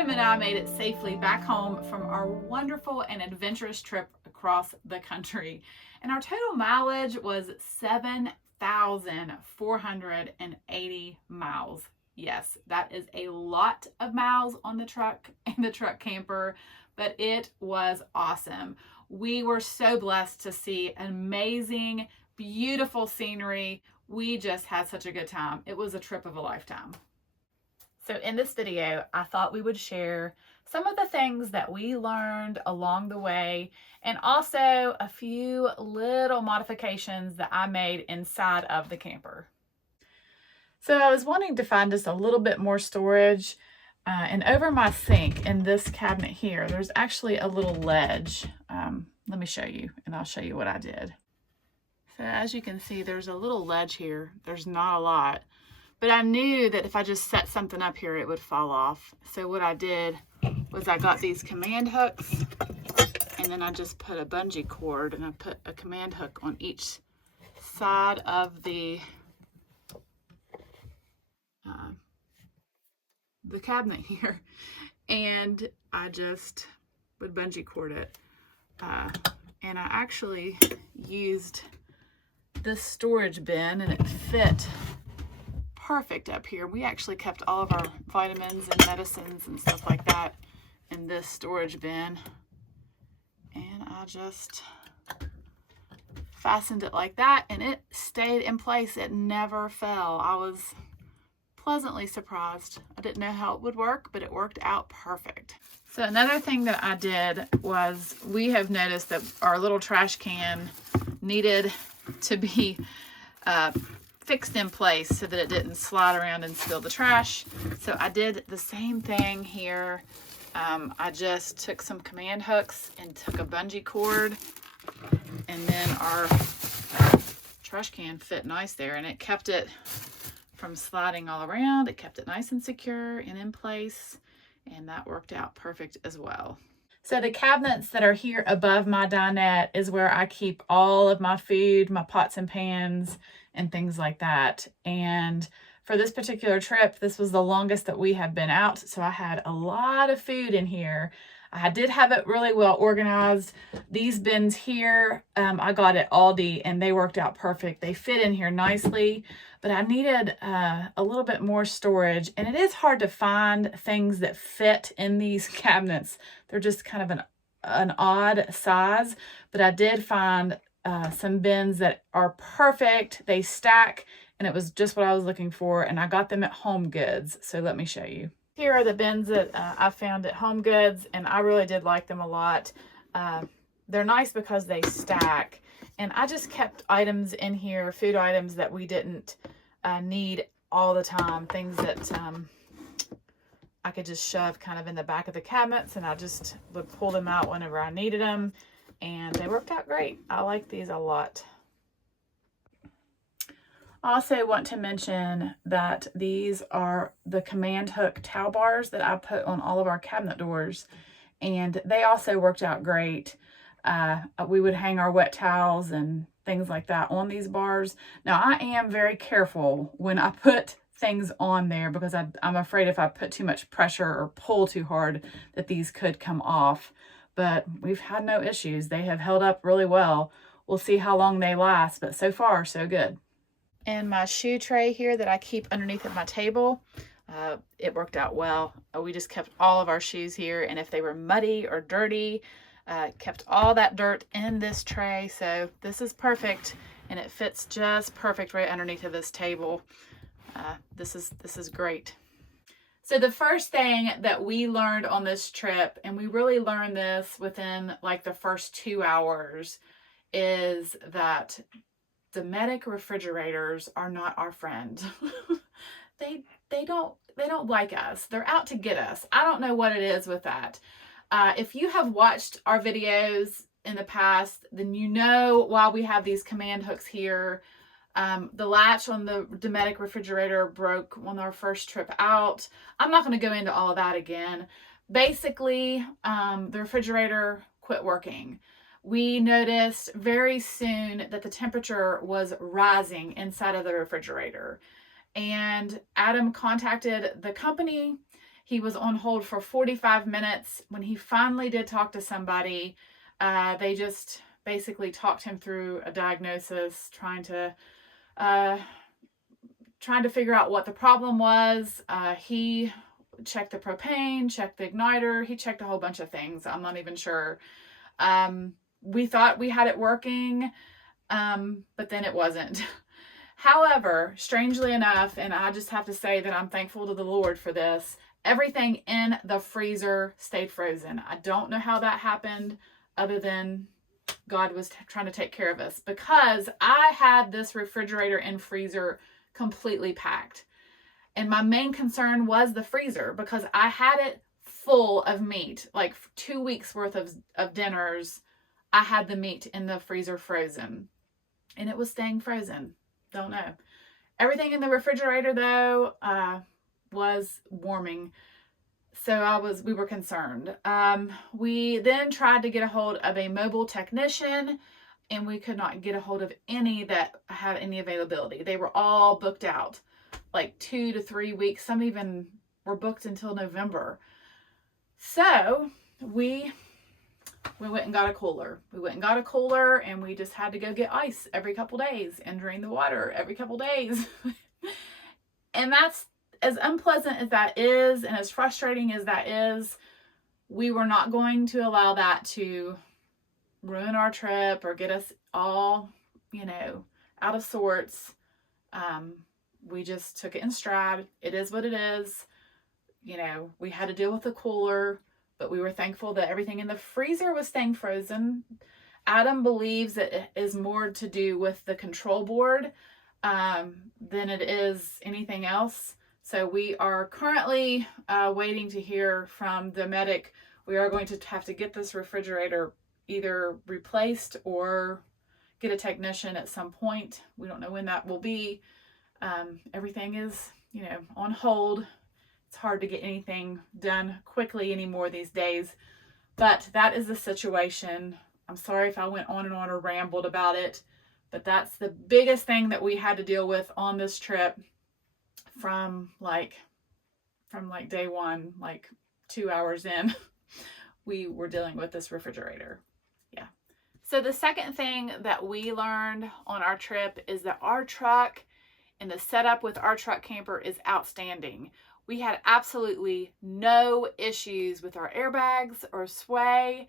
Adam and I made it safely back home from our wonderful and adventurous trip across the country. And our total mileage was 7,480 miles. Yes, that is a lot of miles on the truck and the truck camper, but it was awesome. We were so blessed to see amazing, beautiful scenery. We just had such a good time. It was a trip of a lifetime. So in this video, I thought we would share some of the things that we learned along the way, and also a few little modifications that I made inside of the camper. So I was wanting to find just a little bit more storage, and over my sink in this cabinet here, there's actually a little ledge. Let me show you, and I'll show you what I did. So as you can see, there's a little ledge here. There's not a lot. But I knew that if I just set something up here, it would fall off. So what I did was I got these command hooks, and then I just put a bungee cord, and I put a command hook on each side of the cabinet here. And I just would bungee cord it. And I actually used this storage bin, and it fit perfect up here. We actually kept all of our vitamins and medicines and stuff like that in this storage bin, and I just fastened it like that, and it stayed in place. It never fell. I was pleasantly surprised. I didn't know how it would work, but it worked out perfect. So another thing that I did was, we have noticed that our little trash can needed to be fixed in place so that it didn't slide around and spill the trash. So I did the same thing here. I just took some command hooks and took a bungee cord, and then our trash can fit nice there, and it kept it from sliding all around. It kept it nice and secure and in place, and that worked out perfect as well. So the cabinets that are here above my dinette is where I keep all of my food, my pots and pans, and things like that. And for this particular trip, this was the longest that we have been out, so I had a lot of food in here. I did have it really well organized. These bins here, I got at Aldi, and they worked out perfect. They fit in here nicely, but I needed a little bit more storage, and it is hard to find things that fit in these cabinets. They're just kind of an odd size, but I did find some bins that are perfect. They stack, and it was just what I was looking for, and I got them at Home Goods. So let me show you. Here are the bins that I found at Home Goods, and I really did like them a lot. They're nice because they stack, and I just kept items in here, food items that we didn't need all the time, things that I could just shove kind of in the back of the cabinets, and I just would pull them out whenever I needed them, and they worked out great. I like these a lot. I also want to mention that these are the command hook towel bars that I put on all of our cabinet doors, and they also worked out great. We would hang our wet towels and things like that on these bars. Now, I am very careful when I put things on there, because I'm afraid if I put too much pressure or pull too hard that these could come off. But we've had no issues. They have held up really well. We'll see how long they last, but so far, so good. And my shoe tray here that I keep underneath of my table, it worked out well. We just kept all of our shoes here, and if they were muddy or dirty, kept all that dirt in this tray. So this is perfect, and it fits just perfect right underneath of this table. This is great. So the first thing that we learned on this trip, and we really learned this within like the first 2 hours, is that Dometic refrigerators are not our friend. They don't like us. They're out to get us. I don't know what it is with that. If you have watched our videos in the past, then you know why we have these command hooks here. The latch on the Dometic refrigerator broke on our first trip out. I'm not going to go into all of that again. Basically, the refrigerator quit working. We noticed very soon that the temperature was rising inside of the refrigerator, and Adam contacted the company. He was on hold for 45 minutes. When he finally did talk to somebody, they just basically talked him through a diagnosis, trying to figure out what the problem was. He checked the propane, checked the igniter. He checked a whole bunch of things. I'm not even sure. We thought we had it working, but then it wasn't. However, strangely enough, and I just have to say that I'm thankful to the Lord for this, everything in the freezer stayed frozen. I don't know how that happened, other than God was trying to take care of us, because I had this refrigerator and freezer completely packed. And my main concern was the freezer, because I had it full of meat, like 2 weeks worth of dinners. I had the meat in the freezer frozen, and it was staying frozen. Don't know. Everything in the refrigerator though was warming, so we were concerned. We then tried to get a hold of a mobile technician, and we could not get a hold of any that had any availability. They were all booked out, like 2 to 3 weeks. Some even were booked until November. So we went and got a cooler. And we just had to go get ice every couple days and drain the water every couple days. And that's, as unpleasant as that is and as frustrating as that is, we were not going to allow that to ruin our trip or get us all, out of sorts. We just took it in stride. It is what it is. We had to deal with the cooler, but we were thankful that everything in the freezer was staying frozen. Adam believes that it is more to do with the control board than it is anything else. So we are currently waiting to hear from Dometic. We are going to have to get this refrigerator either replaced or get a technician at some point. We don't know when that will be. Everything is, on hold. It's hard to get anything done quickly anymore these days, but that is the situation. I'm sorry if I went on and on or rambled about it, but that's the biggest thing that we had to deal with on this trip from day one, like 2 hours in, we were dealing with this refrigerator. Yeah. So the second thing that we learned on our trip is that our truck and the setup with our truck camper is outstanding. We had absolutely no issues with our airbags or sway.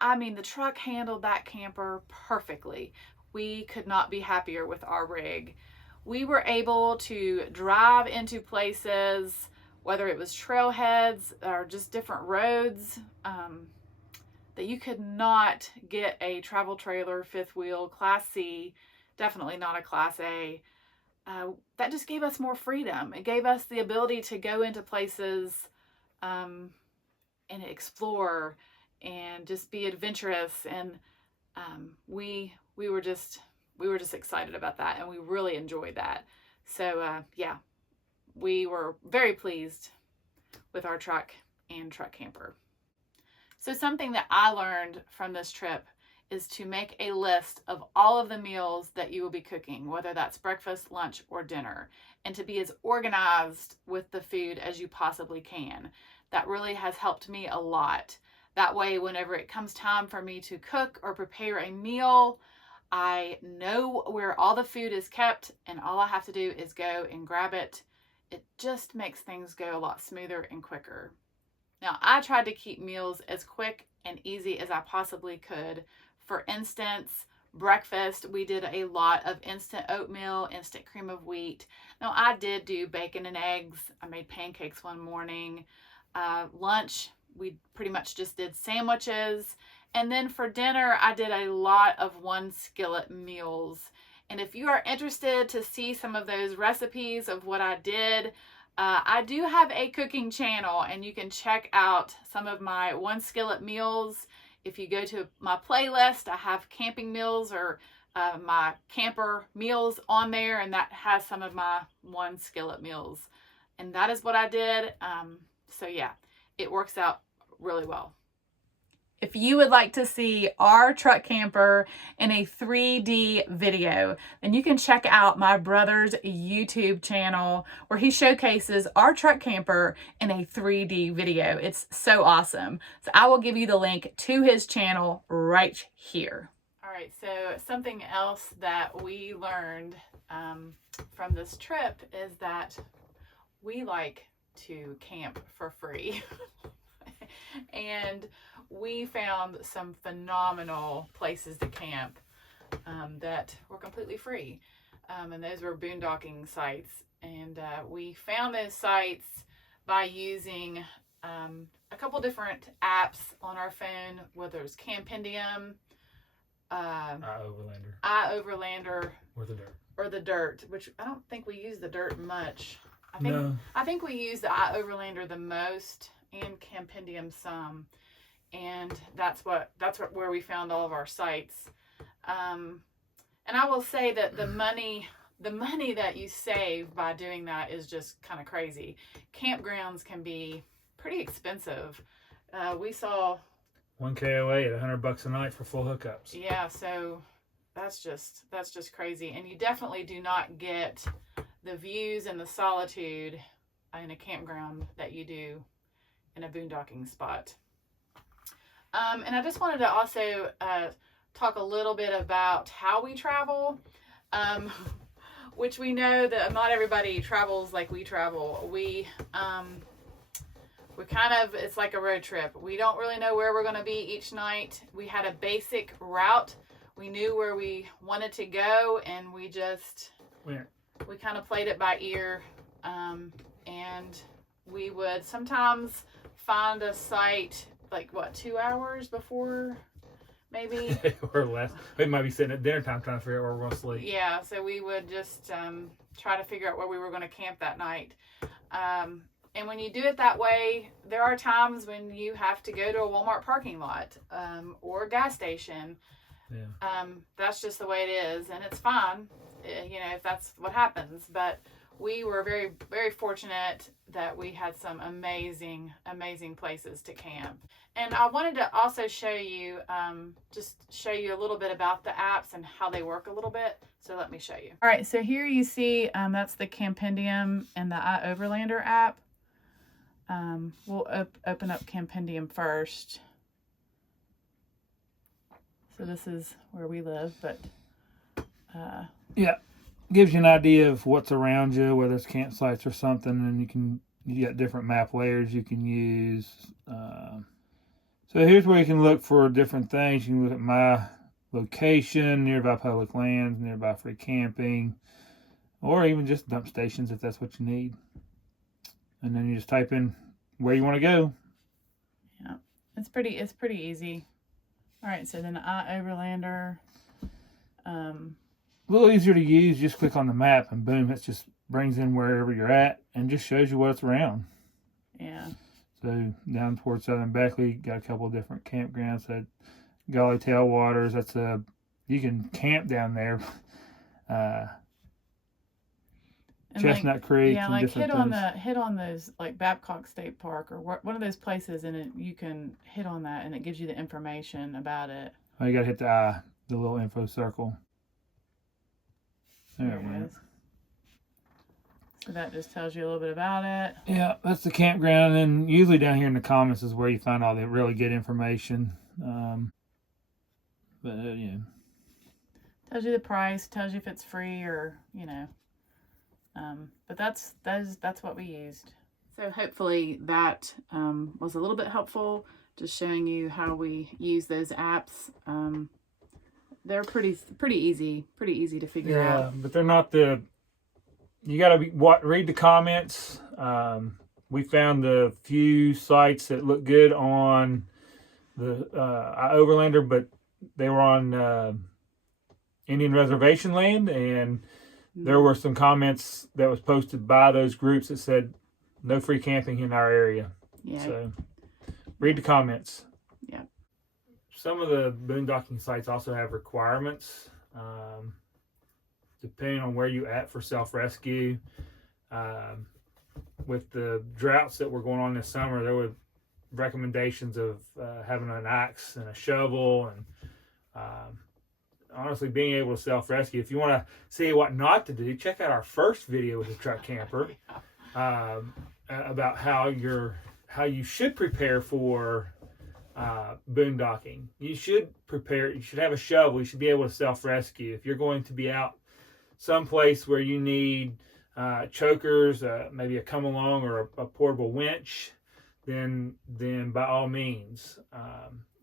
I mean, the truck handled that camper perfectly. We could not be happier with our rig. We were able to drive into places, whether it was trailheads or just different roads, that you could not get a travel trailer, fifth wheel, Class C, definitely not a Class A. That just gave us more freedom. It gave us the ability to go into places and explore and just be adventurous. And we were just excited about that, and we really enjoyed that. So yeah, we were very pleased with our truck and truck camper. So something that I learned from this trip is to make a list of all of the meals that you will be cooking, whether that's breakfast, lunch, or dinner, and to be as organized with the food as you possibly can. That really has helped me a lot. That way, whenever it comes time for me to cook or prepare a meal, I know where all the food is kept, and all I have to do is go and grab it. It just makes things go a lot smoother and quicker. Now, I tried to keep meals as quick and easy as I possibly could. For instance, breakfast, we did a lot of instant oatmeal, instant cream of wheat. Now, I did do bacon and eggs. I made pancakes one morning. Lunch, we pretty much just did sandwiches. And then for dinner, I did a lot of one skillet meals. And if you are interested to see some of those recipes of what I did, I do have a cooking channel, and you can check out some of my one skillet meals. If you go to my playlist, I have camping meals or my camper meals on there, and that has some of my one skillet meals. And that is what I did. So yeah, it works out really well. If you would like to see our truck camper in a 3D video, then you can check out my brother's YouTube channel where he showcases our truck camper in a 3D video. It's so awesome. So I will give you the link to his channel right here. All right, so something else that we learned from this trip is that we like to camp for free. And we found some phenomenal places to camp that were completely free. And those were boondocking sites. And we found those sites by using a couple different apps on our phone, whether it's Campendium, iOverlander, or the Dirt, which I don't think we use the Dirt much. I think we use the iOverlander the most, and Campendium some, and that's where we found all of our sites. And I will say that the money that you save by doing that is just kind of crazy. Campgrounds can be pretty expensive. We saw one KOA at $100 a night for full hookups. Yeah, so that's just crazy, and you definitely do not get the views and the solitude in a campground that you do in a boondocking spot. And I just wanted to also talk a little bit about how we travel, which we know that not everybody travels like we travel. We kind of, it's like a road trip. We don't really know where we're going to be each night. We had a basic route. We knew where we wanted to go, and we kind of played it by ear. And we would sometimes find a site like 2 hours before, maybe or less. We might be sitting at dinner time trying to figure out where we're going to sleep. Yeah, so we would just try to figure out where we were going to camp that night. And when you do it that way, there are times when you have to go to a Walmart parking lot or a gas station. Yeah. That's just the way it is, and it's fine, if that's what happens. But we were very, very fortunate that we had some amazing, amazing places to camp. And I wanted to also show you a little bit about the apps and how they work a little bit. So let me show you. All right, so here you see that's the Campendium and the iOverlander app. We'll open up Campendium first. So this is where we live, but yeah, gives you an idea of what's around you, whether it's campsites or something, and you got different map layers you can use. So here's where you can look for different things. You can look at my location, nearby public lands, nearby free camping, or even just dump stations if that's what you need. And then you just type in where you want to go. Yeah, it's pretty easy. All right, so then the iOverlander. A little easier to use. Just click on the map and boom, it just brings in wherever you're at and just shows you what's around. Yeah. So down towards Southern Beckley, got a couple of different campgrounds. At Golly Tailwaters, you can camp down there. Chestnut Creek. Yeah, like hit on those like Babcock State Park or one of those places, and you can hit on that, and it gives you the information about it. Oh, you gotta hit the little info circle. There it is. So that just tells you a little bit about it. Yeah, that's the campground, and usually down here in the comments is where you find all the really good information. Yeah. Tells you the price, tells you if it's free or but that's what we used. So hopefully that was a little bit helpful, just showing you how we use those apps. They're pretty easy to figure out. Yeah, but they're not you got to read the comments. We found a few sites that look good on the iOverlander, but they were on Indian reservation land, and there were some comments that was posted by those groups that said no free camping in our area. Yeah. So read the comments. Yeah. Some of the boondocking sites also have requirements, depending on where you at for self-rescue. With the droughts that were going on this summer, recommendations of having an axe and a shovel, and honestly being able to self-rescue. If you want to see what not to do, check out our first video with the truck camper about how you should prepare for boondocking. You should have a shovel. You should be able to self-rescue. If you're going to be out someplace where you need chokers, maybe a come-along or a portable winch, then by all means,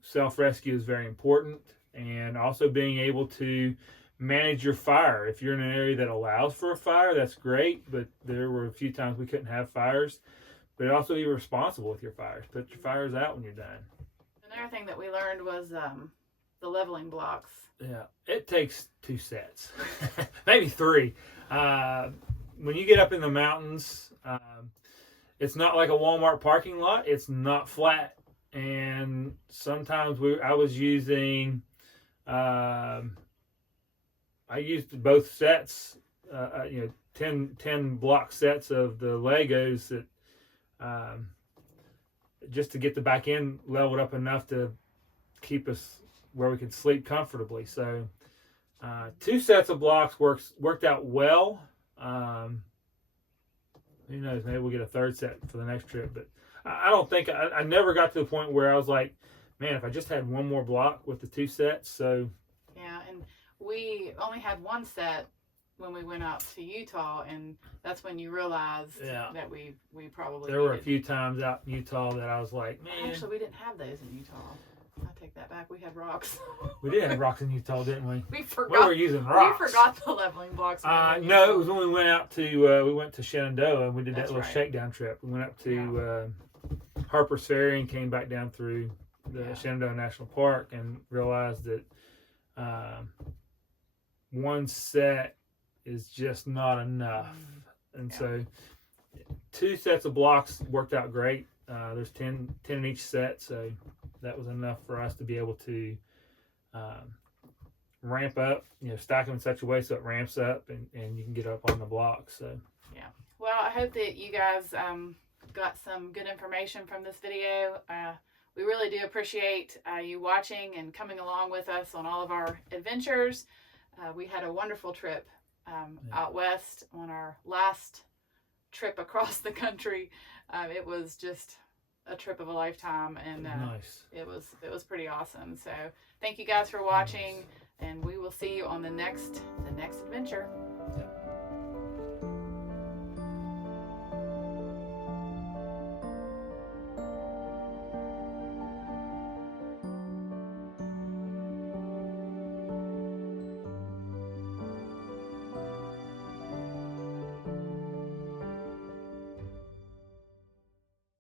self-rescue is very important. And also being able to manage your fire. If you're in an area that allows for a fire, that's great, but there were a few times we couldn't have fires. But also be responsible with your fires. Put your fires out when you're done. Another thing that we learned was the leveling blocks. Yeah, it takes 2 sets, maybe 3. When you get up in the mountains, it's not like a Walmart parking lot. It's not flat, and sometimes I was using. I used both sets, 10 block sets of the Legos that, just to get the back end leveled up enough to keep us where we could sleep comfortably. So 2 sets of blocks worked out well. Who knows, maybe we'll get a 3rd set for the next trip, but I don't think, I never got to the point where I was like, man, if I just had one more block with the 2 sets. So yeah, and we only had 1 set when we went out to Utah, and that's when you realized that we probably there were a few times out in Utah that I was like, man. Actually, we didn't have those in Utah. I take that back. We had rocks. We did have rocks in Utah, didn't we? We forgot. We were using rocks. We forgot the leveling blocks. No, it was when we went out to Shenandoah, and we did that little shakedown trip. We went up to Harper's Ferry and came back down through the Shenandoah National Park and realized that 1 set is just not enough. And so 2 sets of blocks worked out great. There's 10 in each set, so that was enough for us to be able to ramp up, stack them in such a way so it ramps up and you can get up on the block. So yeah. Well, I hope that you guys got some good information from this video. We really do appreciate you watching and coming along with us on all of our adventures. We had a wonderful trip out west on our last trip across the country. It was just a trip of a lifetime, and nice. It was pretty awesome. So thank you guys for watching, and we will see you on the next adventure. Yep.